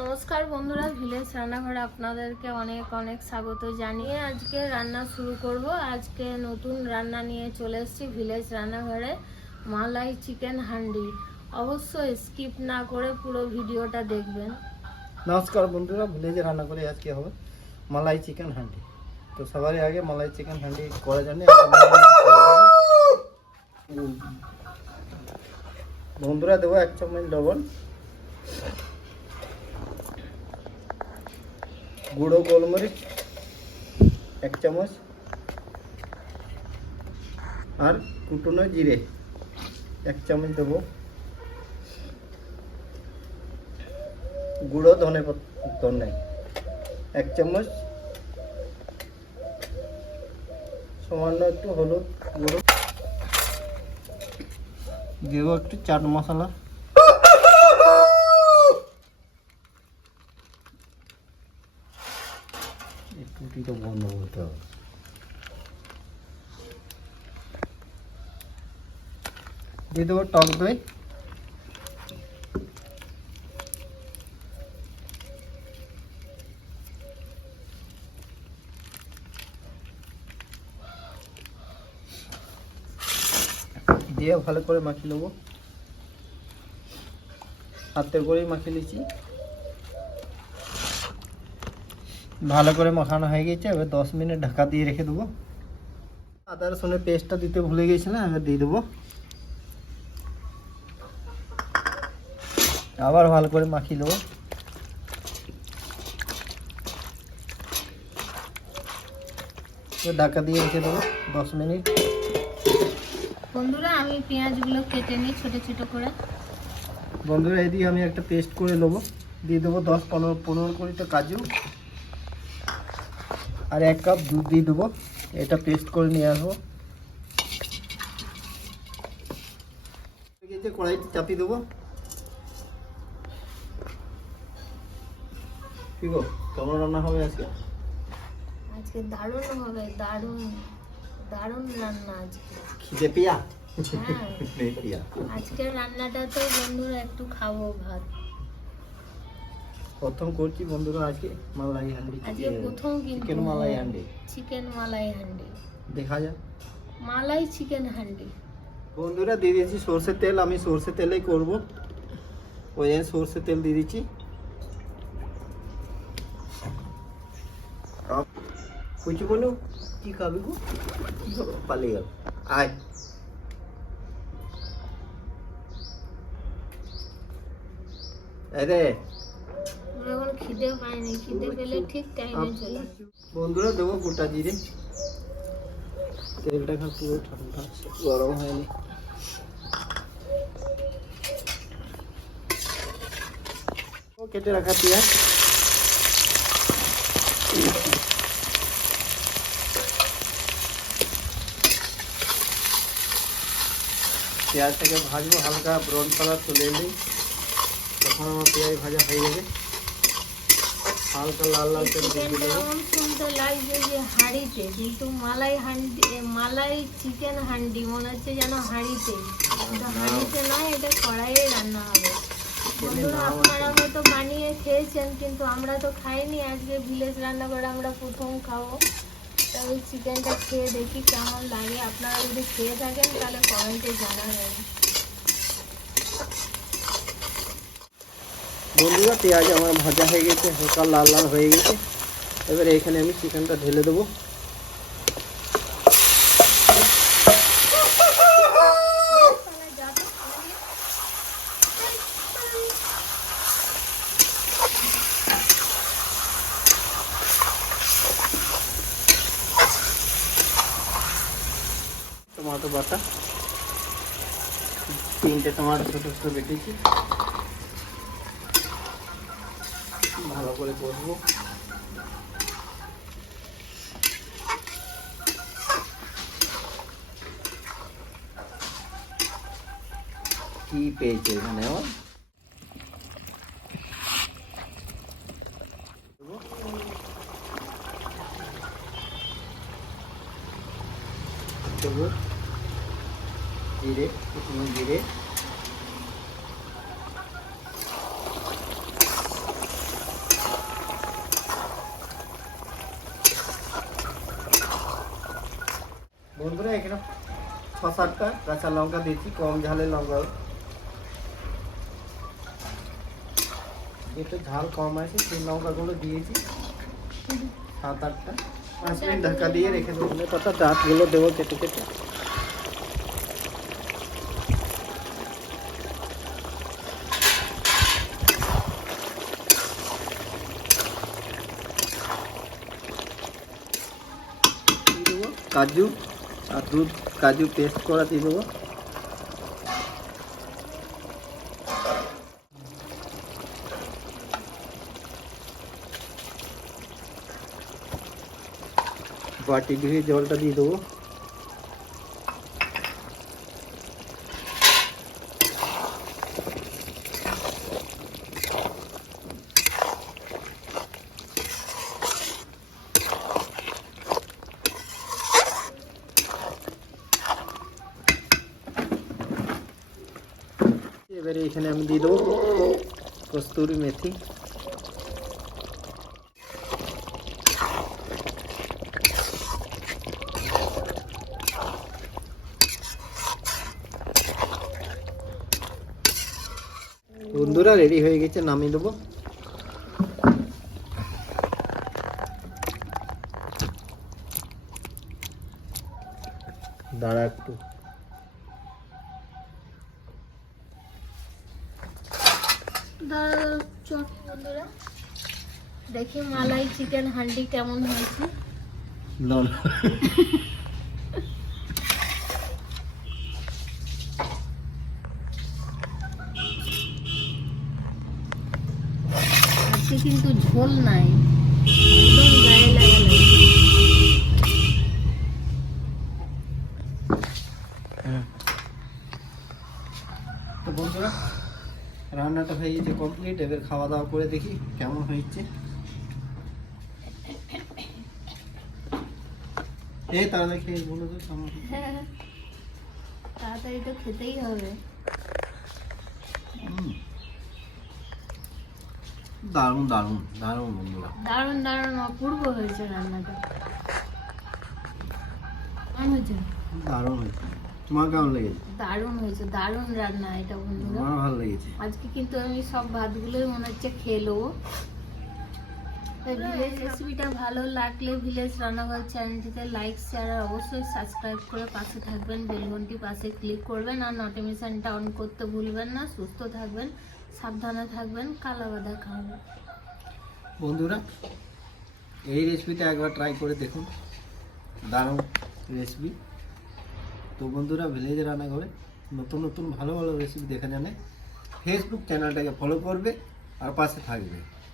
নমস্কার বন্ধুরা, ভিলেজ রান্নাঘরে আপনাদেরকে অনেক অনেক স্বাগত জানিয়ে আজকে রান্না শুরু করব। আজকে নতুন রান্না নিয়ে চলে এসেছি ভিলেজ রান্নাঘরে, মালাই চিকেন হান্ডি। অবশ্যই স্কিপ না করে পুরো ভিডিওটা দেখবেন। নমস্কার বন্ধুরা, ভিলেজে রান্না করে আজকে হবে মালাই চিকেন হান্ডি। তো সবার আগে মালাই চিকেন হান্ডি করার জন্য বন্ধুরা দেবো 1 চামচ লবণ, গুঁড়ো গোলমরিচ 1 চামচ, আর কুটনো জিরে 1 চামচ দেবো, গুঁড়ো ধনে 1 চামচ, সামান্য একটু হলুদ গুঁড়ো, দেবো একটু চাট মশলা, একটু বন্ধ করতে হবে, দিয়ে দেবো টক দই, দিয়ে ভালো করে মাখিয়ে নেবো। হাতে করেই মাখিয়ে নিচ্ছি। ভালো করে মাখানো হয়ে গেছে, এবার 10 মিনিট ঢাকা দিয়ে রেখে দেবো। আদা রসুনের পেস্টটা দিতে ভুলে গেছিলাম, এবার দিয়ে দেবো। আবার ভালো করে মাখিয়ে নেবো। ঢাকা দিয়ে রেখে দেবো 10 মিনিট। বন্ধুরা আমি পেঁয়াজগুলো কেটে নিই ছোট ছোট করে। বন্ধুরা এদিকে আমি একটা পেস্ট করে নেবো, দিয়ে দেবো 10-15 কোড়িটা কাজু, আর 1 কাপ দুধ দিয়ে দেবো। এটা পেস্ট করে নিয়ে আসবো। কড়াইতে চাপিয়ে দেবো। কি গো, কেমন রান্না হবে আজকে? আজকে দারুণ হবে, দারুণ দারুণ রান্না আজকে। খিদে পিয়া? হ্যাঁ, আজকের রান্নাটা তো বন্ধুরা একটু খাবো ভাত। প্রথম করছি বন্ধুরা আজকে মালাই হান্ডি। আজকে প্রথম কিন্তু চিকেন মালাই হান্ডি। চিকেন মালাই হান্ডি, দেখা যাক। মালাই চিকেন হান্ডি। বন্ধুরা দিয়ে দিয়েছি সরষের তেল, আমি সরষের তেলেই করবো। ওই সরষের তেল দিয়ে দিচ্ছি। কুচি বলো কি খাবি গো? পালিয়ে গেল, আয়। আরে এখন খিদে পাইনি, খিদে পেলে ঠিক টাইমে চলে। বন্ধুরা দেবো গোটা জিরে। তেলটা পুরো ঠান্ডা, গরম হয়নি। কেটে রাখা পেঁয়াজ, পেঁয়াজটাকে ভাজবো হালকা ব্রাউন কালার চলে এলেই, তখন আমার পেঁয়াজ ভাজা হয়ে যাবে। হালকা লাল লাল করে চিকেনটা এমন শুনতে লাগছে যে হাঁড়িতে, কিন্তু মালাই হান্ডি, মালাই চিকেন হান্ডি মনে হচ্ছে যেন হাঁড়িতে। এটা হাঁড়িতে নয়, এটা কড়াইয়ে রান্না হবে। বন্ধুরা আপনারা হয়তো বানিয়ে খেয়েছেন, কিন্তু আমরা তো খাইনি। আজকে ভিলেজ রান্না করে আমরা প্রথম খাবো। তা ওই চিকেনটা খেয়ে দেখি কেমন লাগে। আপনারা যদি খেয়ে থাকেন তাহলে কমেন্টে জানাবেন। বন্ধুরা পেঁয়াজ আমার ভাজা হয়ে গেছে, হালকা লাল লাল হয়ে গেছে। এবারে এখানে আমি চিকেনটা ঢেলে দেবো। টমেটো বাটা, 3টে টমেটো ছোটো ছোটো বেটেছি। ভালো করে কষবো। কি পেয়েছে এখানে? জিরে, কুচনো জিরে, 7-8টা কাঁচা লঙ্কা দিয়েছি, কম ঝালের লঙ্কা। একটু ঝাল কম আছে সেই লঙ্কাগুলো দিয়েছি 7-8টা। 5 মিনিট ঢাকা দিয়ে রেখে দেবো। ধনে পাতা ডাঁটগুলো দেবো কেটে কেটে। কাজু আর দুধ, কাজু পেস্ট করা দিয়ে দেবো। বাটি ধুয়ে জলটা দিয়ে দেবো। এবারে এখানে আমি দিয়ে দেবো কস্তুরি মেথি। বন্ধুরা রেডি হয়ে গেছে, নামিয়ে দেবো। দাঁড়া একটু, বন্ধুরা দেখি মালাই চিকেন হান্ডি কেমন হয়েছে। আজকে কিন্তু ঝোল নাই, একদম গায়ে লাগা। তো বন্ধুরা রান্নাটা হয়ে গেছে কমপ্লিট। এবার খাওয়া দাওয়া করে দেখি কেমন হয়েছে। এই তাড়াতাড়ি খেয়ে বলো তো কেমন হয়েছে। তাড়াতাড়ি তো খেতেই হবে। দারুণ দারুণ দারুণ বন্ধুরা, দারুণ দারুণ অপূর্ব হয়েছে রান্নাটা। কেমন হয়েছে? দারুণ হয়েছে। তোমার কেমন লেগেছে? দারুণ হয়েছে, দারুণ রান্না এটা বন্ধুরা। আমার ভালো লেগেছে। আজকে কিন্তু আমি সব ভাতগুলোই মনে হচ্ছে খেয়ে নেবো। ভিলেজ রেসিপিটা ভালো লাগলে ভিলেজ রান্নাঘর চ্যানেলটিতে লাইক শেয়ার আর অবশ্যই সাবস্ক্রাইব করে পাশে থাকবেন, বেল ঘন্টি পাশে ক্লিক করবেন আর নোটিফিকেশনটা অন করতে ভুলবেন না। সুস্থ থাকবেন, সাবধানে থাকবেন, কালা বাঁধা খাবেন। বন্ধুরা এই রেসিপিটা একবার ট্রাই করে দেখুন, দারুণ রেসিপি। তো বন্ধুরা ভিলেজ রান্নাঘরে নতুন নতুন ভালো ভালো রেসিপি দেখা জানে ফেসবুক চ্যানেলটাকে ফলো করবে আর পাশে থাকবে।